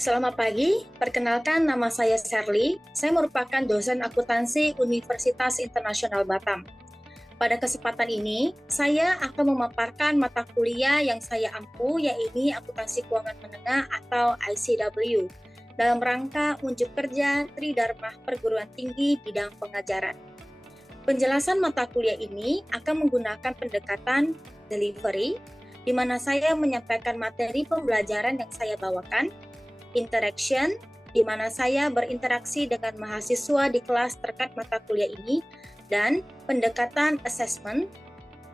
Selamat pagi, perkenalkan nama saya Sherly. Saya merupakan dosen akuntansi Universitas Internasional Batam. Pada kesempatan ini, saya akan memaparkan mata kuliah yang saya ampu, yaitu Akuntansi Keuangan Menengah atau ICW, dalam rangka unjuk kerja Tridharma Perguruan Tinggi bidang pengajaran. Penjelasan mata kuliah ini akan menggunakan pendekatan delivery, di mana saya menyampaikan materi pembelajaran yang saya bawakan, interaction, di mana saya berinteraksi dengan mahasiswa di kelas terkait mata kuliah ini, dan pendekatan assessment,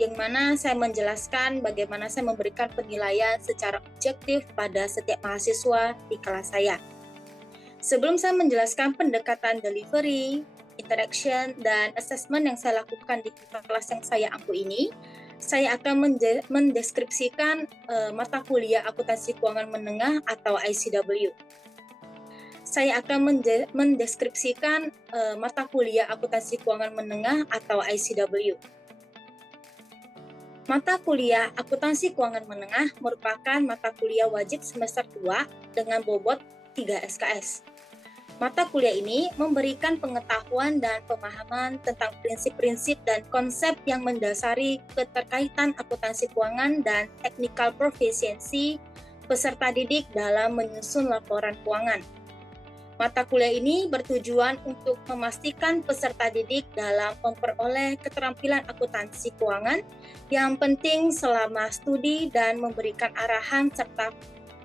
yang mana saya menjelaskan bagaimana saya memberikan penilaian secara objektif pada setiap mahasiswa di kelas saya. Sebelum saya menjelaskan pendekatan delivery, interaction, dan assessment yang saya lakukan di kelas yang saya ampu ini, saya akan mendeskripsikan mata kuliah Akuntansi Keuangan Menengah atau ICW. Saya akan mendeskripsikan mata kuliah Akuntansi Keuangan Menengah atau ICW. Mata kuliah Akuntansi Keuangan Menengah merupakan mata kuliah wajib semester 2 dengan bobot 3 SKS. Mata kuliah ini memberikan pengetahuan dan pemahaman tentang prinsip-prinsip dan konsep yang mendasari keterkaitan akuntansi keuangan dan technical proficiency peserta didik dalam menyusun laporan keuangan. Mata kuliah ini bertujuan untuk memastikan peserta didik dalam memperoleh keterampilan akuntansi keuangan yang penting selama studi dan memberikan arahan serta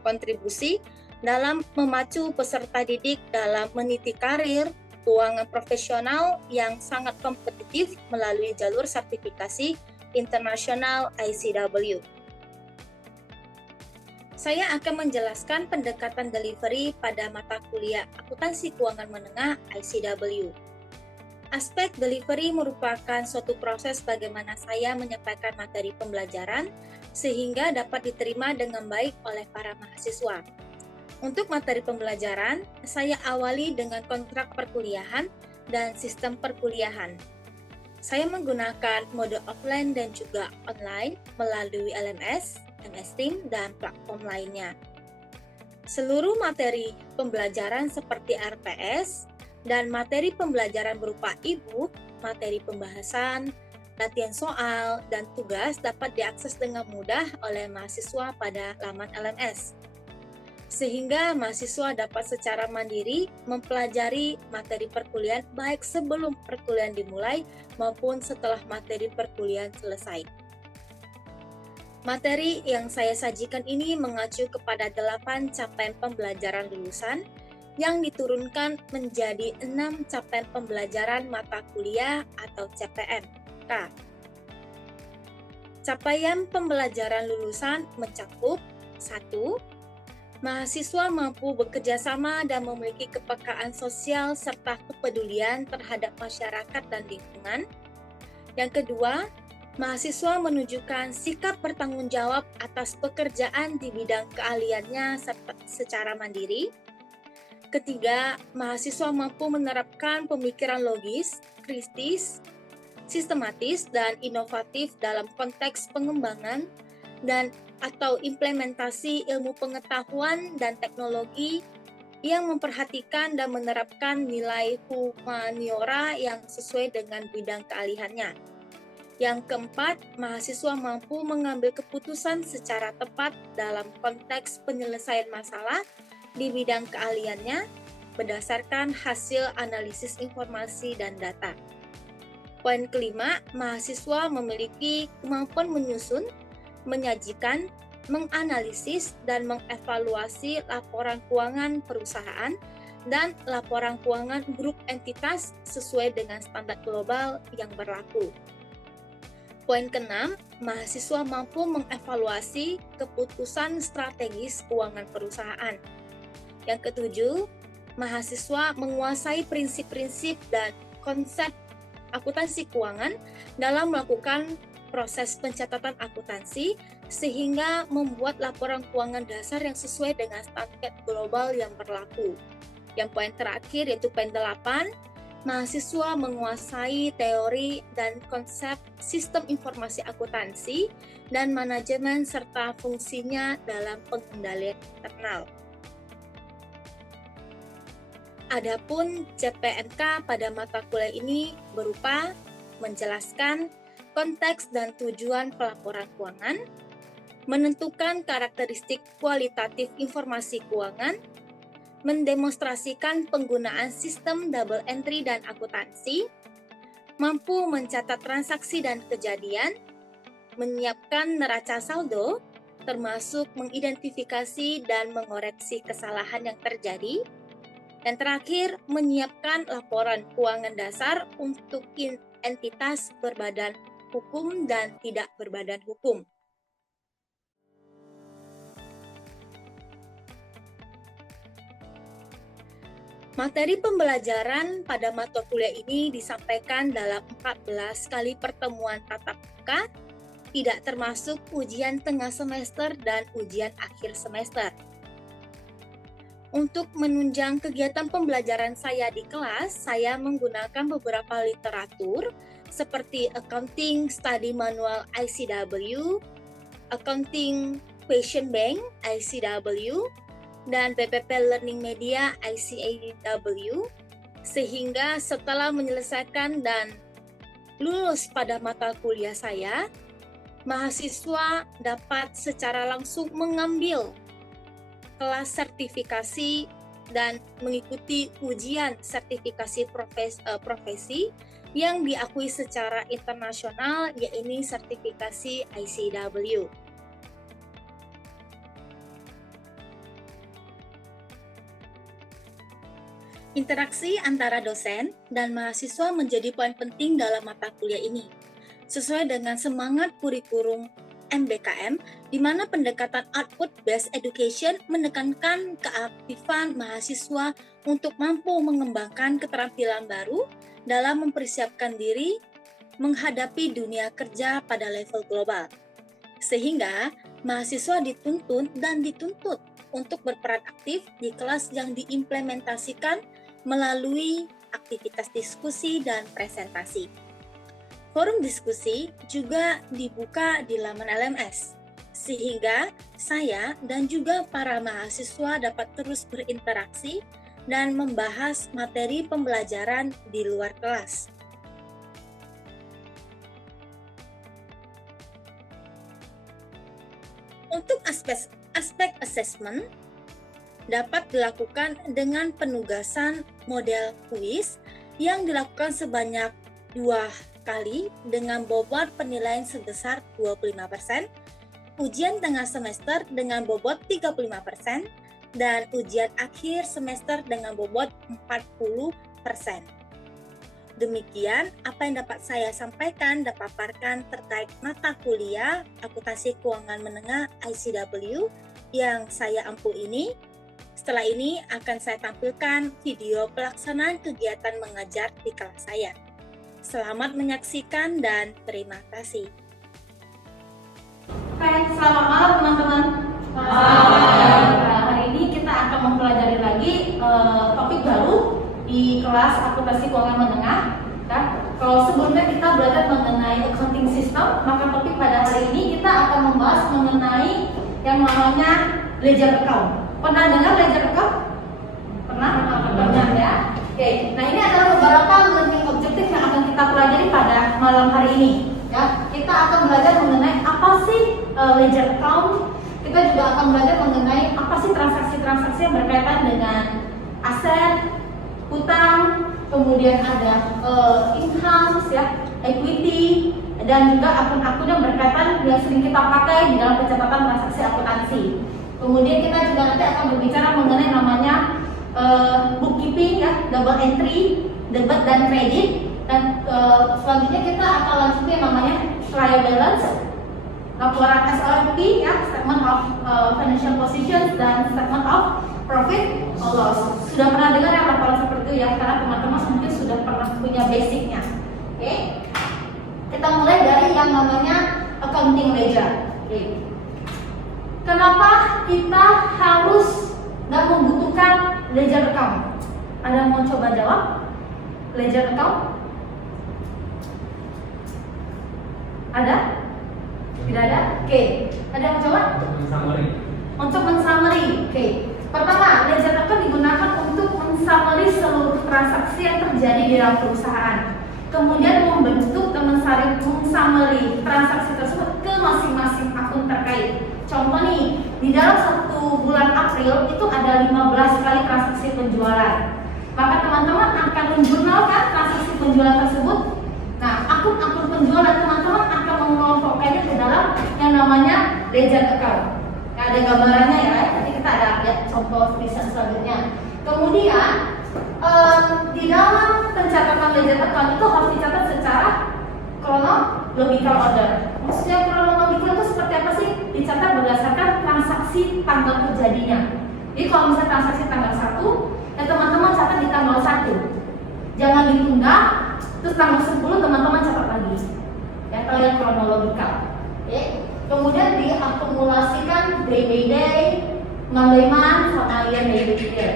kontribusi dalam memacu peserta didik dalam meniti karir keuangan profesional yang sangat kompetitif melalui jalur sertifikasi internasional ICW. Saya akan menjelaskan pendekatan delivery pada mata kuliah Akuntansi Keuangan Menengah ICW. Aspek delivery merupakan suatu proses bagaimana saya menyampaikan materi pembelajaran sehingga dapat diterima dengan baik oleh para mahasiswa. Untuk materi pembelajaran, saya awali dengan kontrak perkuliahan dan sistem perkuliahan. Saya menggunakan mode offline dan juga online melalui LMS, MS Team, dan platform lainnya. Seluruh materi pembelajaran seperti RPS dan materi pembelajaran berupa e-book, materi pembahasan, latihan soal, dan tugas dapat diakses dengan mudah oleh mahasiswa pada laman LMS. Sehingga mahasiswa dapat secara mandiri mempelajari materi perkuliahan baik sebelum perkuliahan dimulai maupun setelah materi perkuliahan selesai. Materi yang saya sajikan ini mengacu kepada 8 capaian pembelajaran lulusan yang diturunkan menjadi 6 capaian pembelajaran mata kuliah atau CPM. Capaian pembelajaran lulusan mencakup 1. Mahasiswa mampu bekerja sama dan memiliki kepekaan sosial serta kepedulian terhadap masyarakat dan lingkungan. Yang kedua, mahasiswa menunjukkan sikap bertanggung jawab atas pekerjaan di bidang keahliannya secara mandiri. Ketiga, mahasiswa mampu menerapkan pemikiran logis, kritis, sistematis, dan inovatif dalam konteks pengembangan dan atau implementasi ilmu pengetahuan dan teknologi yang memperhatikan dan menerapkan nilai humaniora yang sesuai dengan bidang keahliannya. Yang keempat, mahasiswa mampu mengambil keputusan secara tepat dalam konteks penyelesaian masalah di bidang keahliannya berdasarkan hasil analisis informasi dan data. Poin kelima, mahasiswa memiliki kemampuan menyusun, menyajikan, menganalisis, dan mengevaluasi laporan keuangan perusahaan dan laporan keuangan grup entitas sesuai dengan standar global yang berlaku. Poin keenam, mahasiswa mampu mengevaluasi keputusan strategis keuangan perusahaan. Yang ketujuh, mahasiswa menguasai prinsip-prinsip dan konsep akuntansi keuangan dalam melakukan proses pencatatan akuntansi sehingga membuat laporan keuangan dasar yang sesuai dengan standar global yang berlaku. Yang poin terakhir yaitu poin 8, mahasiswa menguasai teori dan konsep sistem informasi akuntansi dan manajemen serta fungsinya dalam pengendalian internal. Adapun CPNK pada mata kuliah ini berupa menjelaskan konteks dan tujuan pelaporan keuangan, menentukan karakteristik kualitatif informasi keuangan, mendemonstrasikan penggunaan sistem double entry dan akuntansi, mampu mencatat transaksi dan kejadian, menyiapkan neraca saldo, termasuk mengidentifikasi dan mengoreksi kesalahan yang terjadi, dan terakhir, menyiapkan laporan keuangan dasar untuk entitas berbadan hukum dan tidak berbadan hukum. Materi pembelajaran pada mata kuliah ini disampaikan dalam 14 kali pertemuan tatap muka, tidak termasuk ujian tengah semester dan ujian akhir semester. Untuk menunjang kegiatan pembelajaran saya di kelas, saya menggunakan beberapa literatur seperti Accounting Study Manual ICW, Accounting Question Bank ICW, dan PPP Learning Media ICAW, sehingga setelah menyelesaikan dan lulus pada mata kuliah saya, mahasiswa dapat secara langsung mengambil kelas sertifikasi dan mengikuti ujian sertifikasi profesi yang diakui secara internasional, yaitu sertifikasi ICW. Interaksi antara dosen dan mahasiswa menjadi poin penting dalam mata kuliah ini. Sesuai dengan semangat kurikulum MBKM, di mana pendekatan output-based education menekankan keaktifan mahasiswa untuk mampu mengembangkan keterampilan baru dalam mempersiapkan diri menghadapi dunia kerja pada level global. Sehingga mahasiswa dituntun dan dituntut untuk berperan aktif di kelas yang diimplementasikan melalui aktivitas diskusi dan presentasi. Forum diskusi juga dibuka di laman LMS, sehingga saya dan juga para mahasiswa dapat terus berinteraksi dan membahas materi pembelajaran di luar kelas. Untuk aspek assessment dapat dilakukan dengan penugasan model kuis yang dilakukan sebanyak 2 kali dengan bobot penilaian sebesar 25%, ujian tengah semester dengan bobot 35%, dan ujian akhir semester dengan bobot 40%. Demikian apa yang dapat saya sampaikan dan paparkan terkait mata kuliah Akuntansi Keuangan Menengah ICW yang saya ampu ini. Setelah ini akan saya tampilkan video pelaksanaan kegiatan mengajar di kelas saya. Selamat menyaksikan dan terima kasih. Baik, selamat malam teman-teman. Nah, hari ini kita akan mempelajari lagi topik baru di kelas akuntansi keuangan menengah. Kan? Kalau sebelumnya kita belajar mengenai accounting system, maka topik pada hari ini kita akan membahas mengenai yang namanya ledger account. Pernah dengar ledger account? Pernah? Pernah ya. Oke, nah ini adalah beberapa learning objektif yang akan kita pelajari pada malam hari ini. Ya, kita akan belajar mengenai apa sih ledger account. Kita juga akan belajar mengenai apa sih transaksi-transaksi yang berkaitan dengan aset, hutang, kemudian ada income, ya, equity, dan juga akun-akun yang berkaitan yang sering kita pakai di dalam pencatatan transaksi akuntansi. Kemudian kita juga nanti akan berbicara mengenai namanya bookkeeping, ya, double entry, debit dan kredit, dan selanjutnya kita akan lanjutin namanya trial balance, laporan SOP, ya, statement of financial positions, dan statement of profit or loss. Sudah pernah dengar yang laporan seperti itu ya, karena teman-teman mungkin sudah pernah punya basicnya. Oke, kita mulai dari yang namanya accounting ledger. Oke. Kenapa kita harus dan membutuhkan ledger account? Ada yang mau coba jawab? Ledger account? Ada? Tidak ada? Oke. Ada yang mau coba? Untuk men-summary. Oke. Pertama, ledger account digunakan untuk mensummary seluruh transaksi yang terjadi di dalam perusahaan. Kemudian membentuk dan mensummary transaksi tersebut ke masing-masing akun terkait. Contoh nih, di dalam 1 bulan April itu ada 15 kali transaksi penjualan. Maka teman-teman akan menjurnalkan transaksi penjualan tersebut. Nah, akun-akun penjualan teman-teman akan mengelompokkannya ke dalam yang namanya ledger account. Nah, ada gambarannya ya, nanti kita ada contoh tulisan selanjutnya. Kemudian di dalam pencatatan ledger account itu harus dicatat secara chronological order. Maksudnya chronological itu seperti apa sih? Dicatat berdasarkan transaksi tanggal terjadinya. Jadi kalau misalnya transaksi tanggal 1, ya teman-teman catat di tanggal 1. Jangan ditunda, terus tanggal 10 teman-teman catat lagi. Ya, atau yang chronological. Oke. Kemudian diakumulasikan day by day, month by month, sama year by year.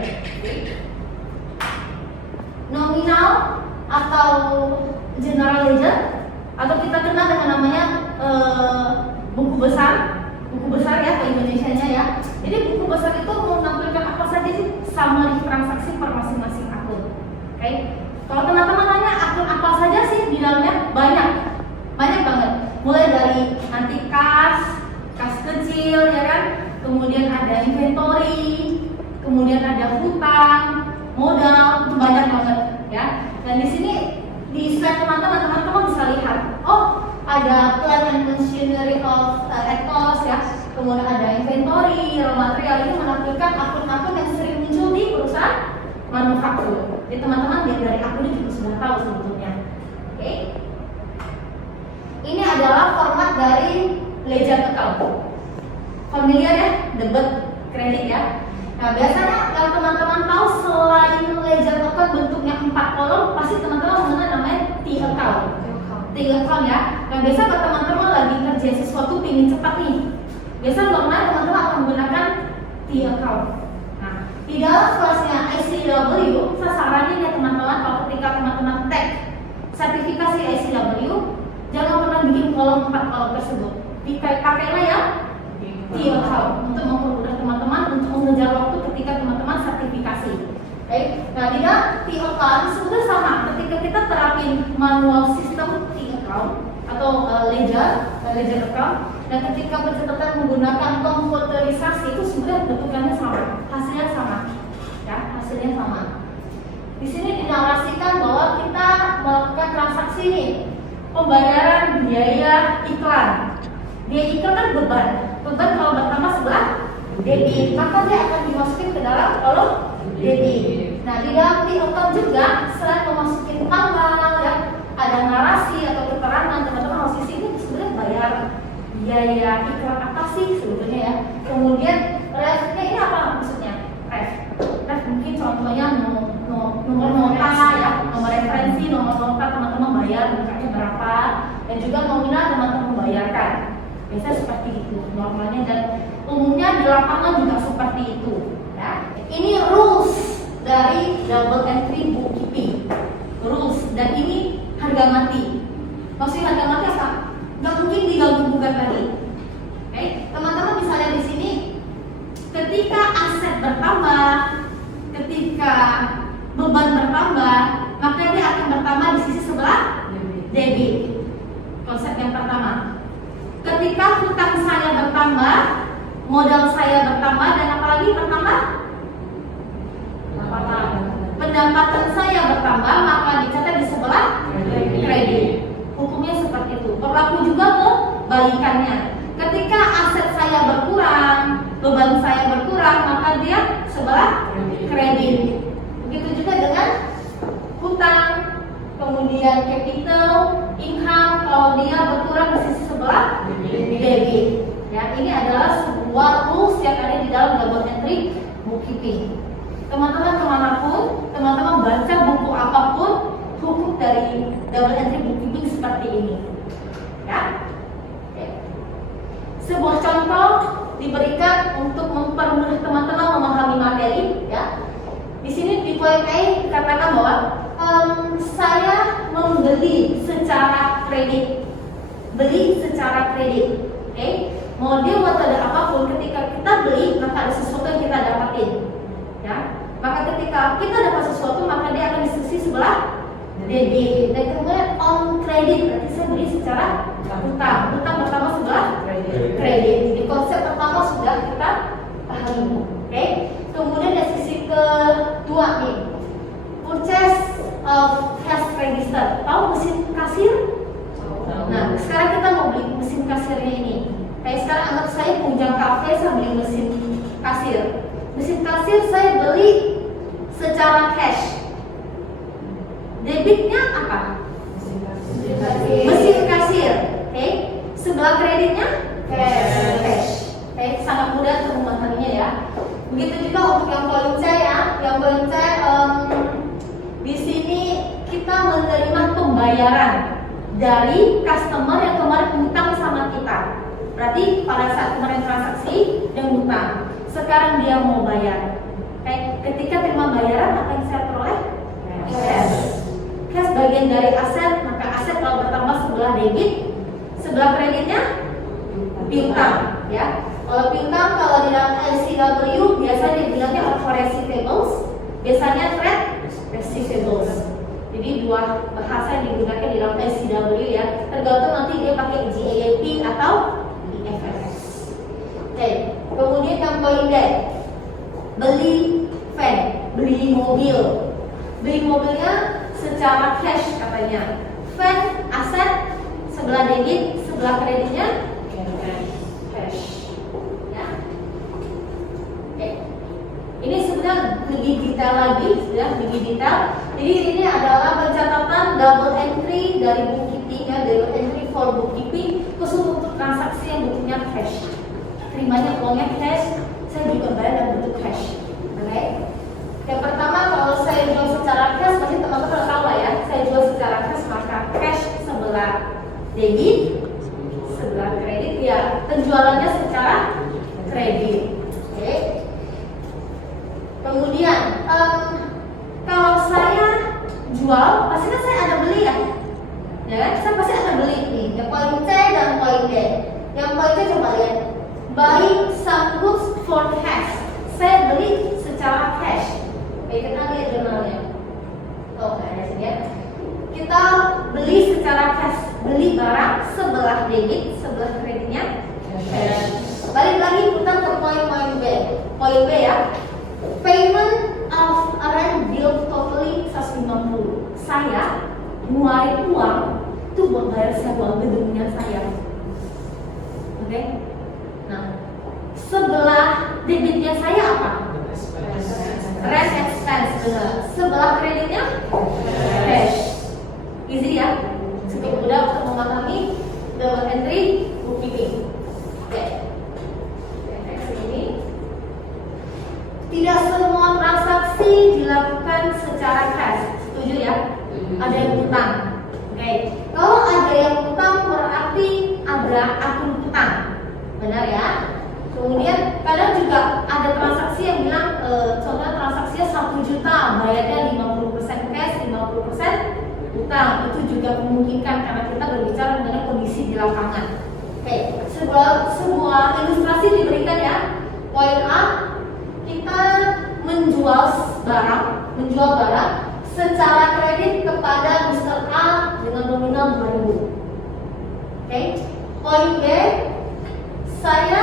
Nominal atau general ledger, atau kita kenal dengan namanya buku besar ya ke Indonesianya ya. Jadi buku besar itu menampilkan apa saja sih summary transaksi per masing-masing akun. Oke. Kalau teman-teman nanya akun apa saja sih di dalamnya, banyak banget. Mulai dari nanti kas kecil ya kan, kemudian ada inventory, kemudian ada hutang, modal, itu banyak banget ya. Dan di sini di slide teman-teman bisa lihat, oh ada plant and machinery of cost ya, kemudian ada inventory, raw material. Ini menampilkan akun-akun yang sering muncul di perusahaan manufaktur. Jadi teman-teman lihat dari akun ini juga sudah tahu sebetulnya. Oke. Ini adalah format dari ledger account. Familiar ya, debit, kredit ya. Nah, biasanya kalau teman-teman tahu selain ledger account bentuknya 4 kolom, pasti teman-teman mengenal namanya T account. T account ya. Nah, biasa kalau teman-teman lagi kerjain sesuatu pingin cepat nih, biasa normal teman-teman akan menggunakan T account. Nah, di dalam kelasnya ICW, sasarannya ya teman-teman, kalau ketika teman-teman tag sertifikasi ICW, jangan pernah bikin kolom 4 kolom tersebut. Pakailah ya T account untuk mempermudah teman-teman untuk mengejar waktu ketika teman-teman sertifikasi. Baik. Nah, di dalam T account sudah sama. Ketika kita terapin manual sistem T account atau ledger account, dan ketika pencatatan menggunakan komputerisasi itu sebenarnya bentukannya sama, hasilnya sama. Ya, hasilnya sama. Di sini dinarasikan bahwa kita melakukan transaksi nih, pembayaran biaya iklan. Biaya iklan kan beban kalau bertambah sebelah debit, maka dia akan dimasukin ke dalam kolom debit. Nah, di dalam T account juga selain memasukin tanggal ya, ada narasi atau keterangan teman-teman harus isi ini sebenarnya bayar biaya iklan apa sih sebetulnya ya. Kemudian refnya ini apa maksudnya? Ref mungkin contohnya nomor nota ya, nomor referensi, nomor nota teman-teman bayar bukanya berapa, dan juga nominal teman-teman membayarkan. Biasanya seperti itu normalnya, dan umumnya di lapangan juga seperti itu ya. Ini rules dari double entry bookkeeping rules, dan ini harga mati. Maksudnya harga mati apa? Nggak mungkin diganggu gugat lagi. Oke, teman-teman bisa lihat di sini, ketika aset bertambah, ketika beban bertambah, maka dia akan bertambah di sisi sebelah debit. Konsep yang pertama. Ketika hutang saya bertambah, modal saya bertambah, dan apalagi bertambah? Pendapatan saya bertambah, maka dicatat di sebelah kredit. Hukumnya seperti itu. Berlaku juga kebalikannya. Ketika aset saya berkurang, beban saya berkurang, maka dia sebelah kredit. Begitu juga dengan hutang, kemudian capital, income, kalau dia berkurang di sisi sebelah debit. Ya, ini adalah sebuah rules yang ada di dalam double entry bookkeeping. Teman-teman kemanapun, teman-teman baca buku apapun, hukum dari double entry bookkeeping seperti ini. Ya. Oke. Sebuah contoh diberikan untuk mempermudah teman-teman memahami materi. Ya. Di sini di poin A dikatakan bahwa saya membeli secara kredit. Beli secara kredit. Oke. Mau dia metode apapun, ketika kita beli maka ada sesuatu yang kita dapatin. Ya. Maka ketika kita dapat sesuatu maka dia akan di sisi sebelah debit. Dan kemudian on credit berarti saya beli secara utang. Utang pertama sebelah kredit. Jadi konsep pertama sudah kita pahami. Oke. Kemudian dari sisi kedua nih, purchase of cash register. Tahu mesin kasir? Nah, sekarang kita mau beli mesin kasirnya ini. Kayak sekarang anggap saya punya kafe, saya beli mesin kasir. Mesin kasir saya beli secara cash. Debitnya apa? Mesin kasir. Oke. Sebelah kreditnya cash. Oke, sangat mudah untuk memahaminya ya. Begitu juga untuk yang poin C ya. Yang poin C di sini kita menerima pembayaran dari customer yang kemarin utang sama kita. Berarti pada saat kemarin transaksi dia utang, sekarang dia mau bayar. Ketika terima bayaran apa yang saya peroleh? Cash. Cash bagian dari aset, maka aset kalau bertambah sebelah debit, sebelah kreditnya piutang, ya. Kalau piutang kalau di dalam LCW biasanya dibilangnya for receivables, biasanya trade receivables. Jadi dua bahasa yang digunakan di dalam LCW ya, tergantung nanti dia pakai GAAP atau IFRS. Oke, kemudian yang poin D, beli van, beli mobil. Beli mobilnya secara cash katanya. Van aset, sebelah debit, sebelah kreditnya cash. Ya. Oke. Ini sebenarnya lebih detail lagi, sudah lebih detail. Jadi ini adalah pencatatan double entry dari bookkeeping ya, double entry for bookkeeping khusus untuk transaksi yang bentuknya cash. Terimanya uangnya cash, saya juga bayar dalam bentuk cash. Oke. Yang pertama kalau saya jual secara cash, pasti teman-teman udah tahu lah ya. Saya jual secara cash maka cash sebelah debit, sebelah kredit ya. Penjualannya secara kredit. Oke. Kemudian kalau saya jual, pasti kan saya ada beli ya. Ya kan? Saya pasti ada beli nih. Yang poin C dan poin D. Yang poin C coba lihat. Buying some goods for cash. Saya beli secara cash. Oke, kita lihat jurnalnya. Oh, ada sini ya. Kita beli secara cash. Beli barang sebelah debit, sebelah kreditnya cash. Balik lagi kita ke poin B. Poin B ya. Payment of a rent bill totally 150. Saya ngeluarin uang itu buat bayar sewa gedungnya saya. Oke. Nah, sebelah debitnya saya apa? Rent expense. Benar. Sebelah kreditnya cash. Easy ya. Cukup mudah untuk memahami double entry bookkeeping. Oke. Next ini. Tidak semua transaksi dilakukan secara cash. Setuju ya? Ada yang utang. Oke. Kalau ada yang utang berarti ada akun utang. Benar ya? Kemudian kadang juga ada transaksi yang bilang contohnya transaksinya 1 juta, bayarnya 50% cash, 50% utang. Itu juga memungkinkan karena kita berbicara mengenai kondisi di lapangan. Oke, sebuah ilustrasi diberikan ya. Poin A, kita menjual barang secara kredit kepada Mr. A dengan nominal 2.000. Oke. Poin B, saya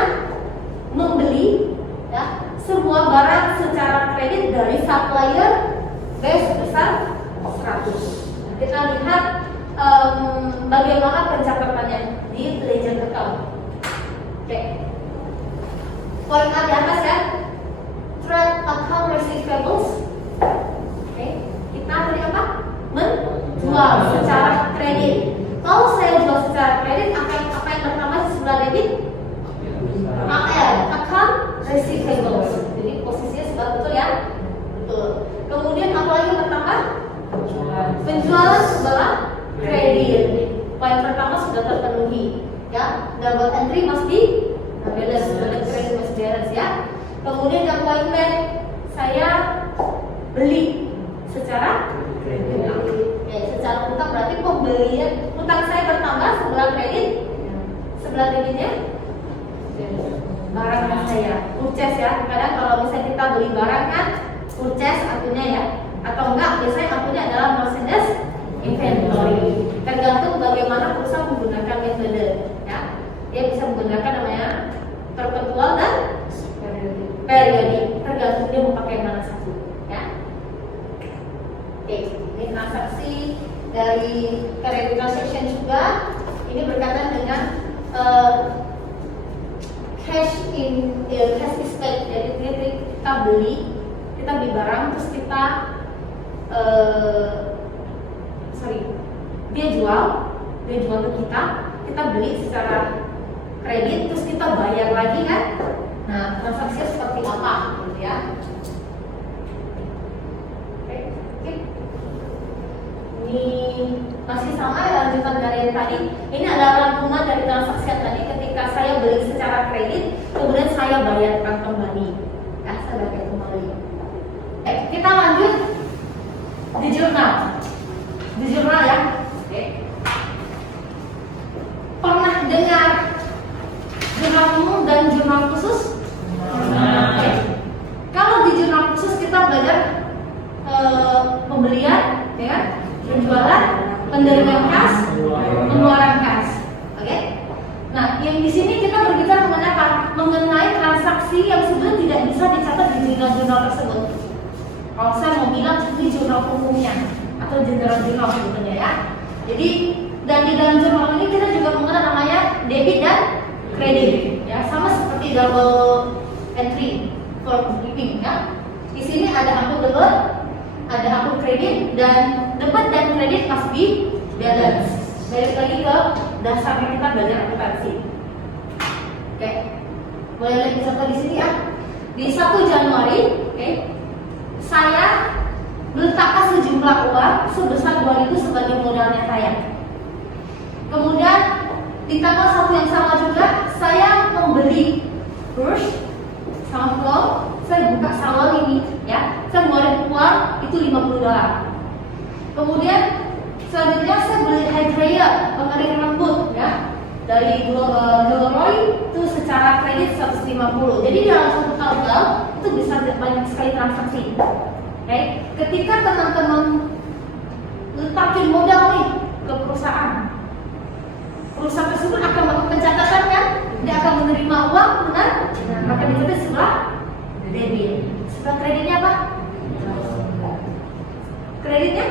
membeli ya, sebuah barang secara kredit dari supplier B sebesar 100. Kita lihat bagaimana pencatatannya di ledger account. Oke. Poin A di atas ya. Trade account receivables. Oke. Kita tadi apa? Menjual secara kredit. Kalau saya jual secara kredit, apa yang pertama sebelah debit? AR, account receivables. Jadi posisinya sebelah betul ya? Betul. Kemudian apa lagi yang pertama? Penjualan sebelah kredit. Poin pertama sudah terpenuhi. Ya, double entry mesti balance, balance kredit mesti balance ya. Kemudian yang poin B, saya beli secara utang. Ya, secara utang berarti pembelian utang saya bertambah sebelah kredit, sebelah debitnya barang saya purchase ya. Kadang kalau misalnya kita beli barang kan purchase akunnya ya, atau enggak biasanya akunnya adalah Merchandise Inventory. Tergantung bagaimana perusahaan menggunakan metode ya. Dia bisa menggunakan namanya perpetual dan periodik, tergantung dia mau pakai mana satu ya. Oke, ini transaksi dari credit transaction juga. Ini berkaitan dengan cash is paid. Jadi kita beli barang terus kita dia jual ke kita beli secara kredit terus kita bayar lagi kan. Nah, transaksinya seperti apa gitu ya. Oke. Ini masih sama ya, lanjutan dari yang tadi. Ini adalah rangkuman dari transaksi yang tadi ketika saya beli secara kredit, kemudian saya bayarkan kembali. Ya, saya bayar kembali. Kita lanjut di jurnal. Di jurnal ya. Oke. Pernah dengar jurnal umum dan jurnal khusus? Oke. Kalau di jurnal khusus kita belajar pembelian, ya kan? Penjualan, penerimaan kas, pengeluaran kas. Oke. Nah, yang di sini kita berbicara mengenai apa? Mengenai transaksi yang sebenarnya tidak bisa dicatat di jurnal-jurnal tersebut. Kalau saya mau bilang ini jurnal umumnya atau jurnal sebetulnya ya. Jadi dan di dalam jurnal ini kita juga mengenal namanya debit dan kredit. Ya, sama seperti double entry for bookkeeping ya. Di sini ada akun debit, ada akun kredit, dan debit dan kredit must be balance. Balik lagi ke dasarnya kita belajar akuntansi. Oke, boleh lihat contoh di sini ya. Di 1 Januari, oke, saya meletakkan sejumlah uang sebesar 2.000 sebagai modalnya saya. Kemudian di tanggal 1 yang sama juga saya membeli brush sama plum. Saya buka salon ini ya, saya ngeluarin uang itu $50. Kemudian selanjutnya saya beli hair dryer, pengering rambut ya, dari Doloroy itu secara kredit 150. Jadi dalam satu tanggal itu bisa banyak sekali transaksi. Oke, ketika teman-teman letakin modal nih ke perusahaan tersebut akan melakukan pencatatan kan, dia akan menerima uang, benar? Akan dicatat sebelah debit. Sebelah kreditnya apa? Kreditnya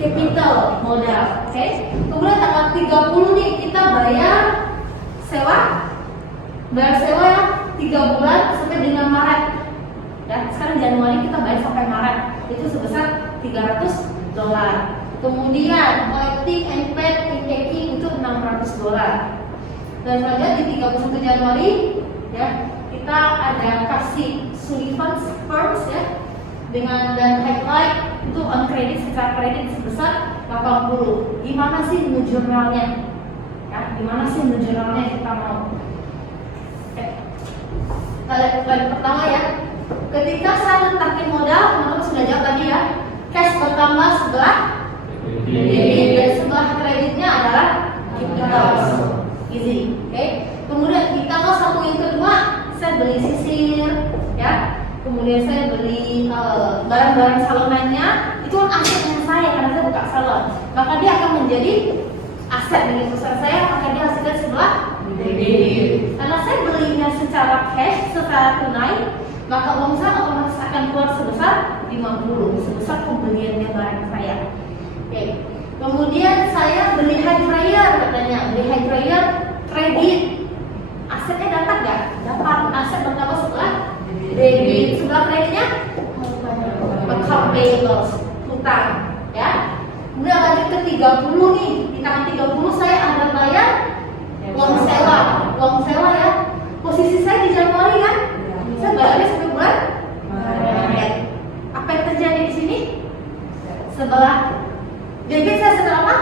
capital modal. Oke. Kemudian tanggal 30 nih kita bayar sewa ya 3 bulan sampai dengan Maret. Ya, sekarang Januari kita bayar sampai Maret. Itu sebesar $300. Kemudian collecting and paid in taking itu $600. Dan selanjutnya di 31 Januari ya, kita ada kasih Sullivan Firms ya dengan dan highlight itu on credit secara kredit sebesar 80. Gimana sih jurnalnya? Ya, gimana sih jurnalnya kita mau? Oke. Kita lihat slide pertama ya. Ketika saya letakin modal, teman-teman sudah jawab tadi ya. Cash bertambah sebelah debit dan sebelah kreditnya adalah capital. Easy. Oke. Kemudian di tanggal 1 yang kedua saya beli sisir ya. Kemudian saya beli barang-barang salonannya, itu kan asetnya saya karena saya buka salon. Maka dia akan menjadi aset dari perusahaan saya, maka dia hasilkan sebelah debit. Karena saya belinya secara cash, secara tunai, maka uang saya otomatis akan keluar sebesar 50, sebesar pembeliannya barang saya. Oke. Kemudian saya beli hair dryer, katanya beli hair dryer kredit. Asetnya dapat nggak? Dapat. Aset bertambah sebelah debit. Sebelah kreditnya account payables, hutang ya. Kemudian lanjut ke 30 nih. Di tanggal 30 saya ada bayar uang sewa ya. Posisi saya di Januari kan? Saya bayarnya sampai bulan Maret. Apa yang terjadi di sini? Sebelah debit saya sedang apa?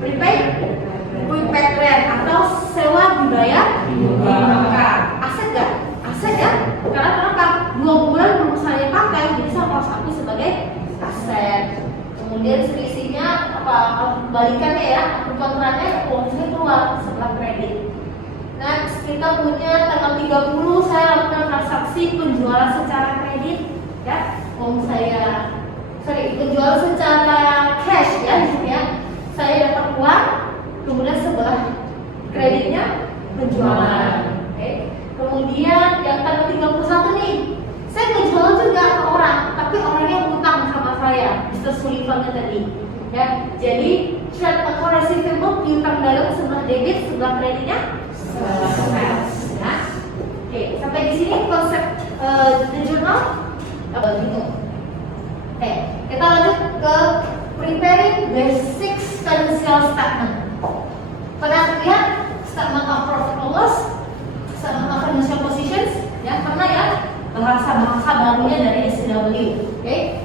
Prepaid rent atau sewa dibayar maka aset nggak? Aset ya? Karena kenapa? 2 bulan belum saya pakai, jadi saya harus akui sebagai aset. Kemudian selisihnya apa? Balikannya ya, kontraknya uang saya keluar setelah kredit. Next kita punya tanggal 30 saya lakukan transaksi penjualan secara kredit. ya. Kalau saya penjual secara cash ya di sini ya, saya dapat uang, kemudian sebelah kreditnya penjualan. Oke. Kemudian yang tanggal 31 nih, saya menjual juga ke orang, tapi orangnya utang sama saya, Mr. Sullivan tadi. Ya, jadi trade account receivable piutang dalam sebelah debit, sebelah kreditnya sebelah sales. Ya. Oke, sampai di sini konsep the journal gitu. Oke, kita lanjut ke preparing basic financial statement. Pernah lihat statement of profit and loss, statement of financial positions? Ya, pernah ya? Bahasa barunya dari SCW. Oke.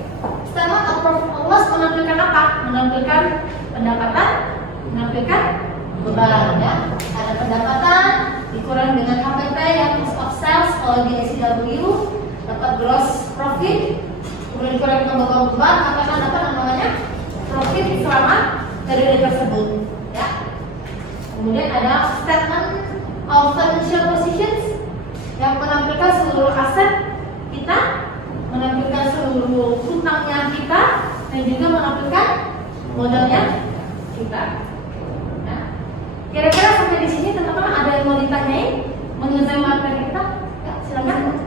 Statement of profit and loss menampilkan apa? Menampilkan pendapatan, menampilkan beban ya. Ada pendapatan dikurang dengan HPP yang cost of sales kalau di SCW, dapat gross profit, kemudian dikurang dengan beban, akan dapat namanya profit selama periode tersebut ya. Kemudian ada statement of financial positions yang menampilkan seluruh aset kita, menampilkan seluruh hutangnya kita, dan juga menampilkan modalnya kita. Nah, kira-kira sampai di sini teman-teman ada yang mau ditanyain mengenai materi kita? Ya, silakan.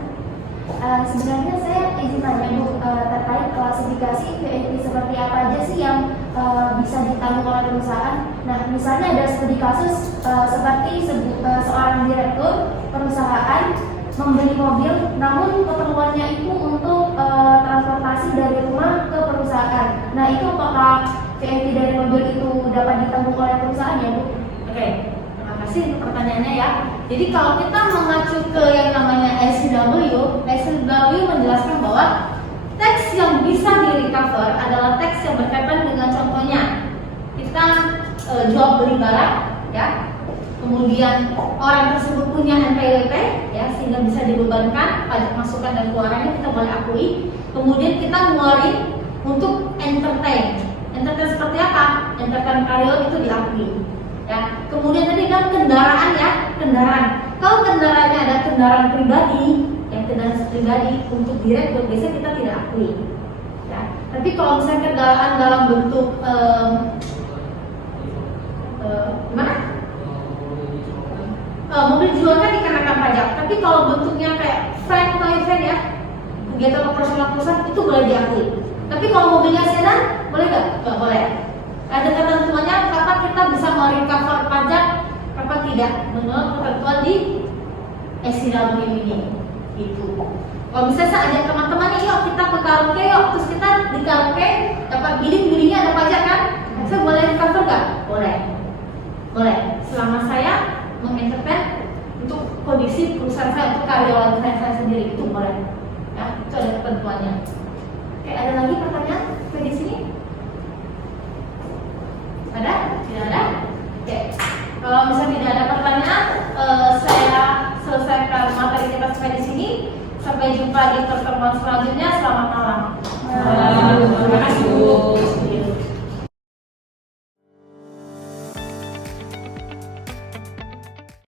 Sebenarnya saya izin tanya Bu, terkait klasifikasi VAT seperti apa aja sih yang bisa ditanggung oleh perusahaan. Nah, misalnya ada studi kasus seperti seorang direktur perusahaan membeli mobil, namun keperluannya itu untuk transportasi dari rumah ke perusahaan. Nah, itu apakah VAT dari mobil itu dapat ditanggung oleh perusahaan ya Bu? Oke, terima kasih untuk pertanyaannya ya. Jadi kalau kita mengacu ke yang namanya SCW menjelaskan bahwa teks yang bisa di-recover adalah teks yang berkaitan dengan contohnya kita jual beli barang ya, kemudian orang tersebut punya NPWP ya, sehingga bisa dibebankan pajak masukan dan keluarannya, kita boleh akui. Kemudian kita ngeluarin untuk entertain seperti apa? Entertain karyawan itu diakui ya. Kemudian tadi kan kendaraan ya, kalau kendaraannya ada kendaraan pribadi, yang kendaraan pribadi untuk direktur biasanya kita tidak akui ya. Tapi kalau misalnya kendaraan dalam bentuk gimana? Mobil dijual kan dikenakan pajak. Tapi kalau bentuknya kayak van ya, kegiatan operasional perusahaan, itu boleh diakui. Tapi kalau mobilnya sedan, boleh nggak? Nggak boleh. Ada ketentuannya kapan kita bisa merecover pajak, kapan tidak, menurut ketentuan di SCW ini. Gitu. Kalau misalnya saya ajak teman-teman nih, yuk kita ke karaoke yuk, terus kita di karaoke dapat billingnya ada pajak kan? Saya boleh recover nggak? Boleh. Selama saya mengentertain untuk kondisi perusahaan saya, untuk karyawan saya sendiri, itu boleh. Ya, itu ada ketentuannya. Oke, ada lagi pertanyaan di sini? Ada? Tidak ada? Oke. Kalau misalnya tidak ada pertanyaan, saya selesaikan materi kita sampai di sini. Sampai jumpa di pertemuan selanjutnya. Selamat malam. Terima kasih Bu.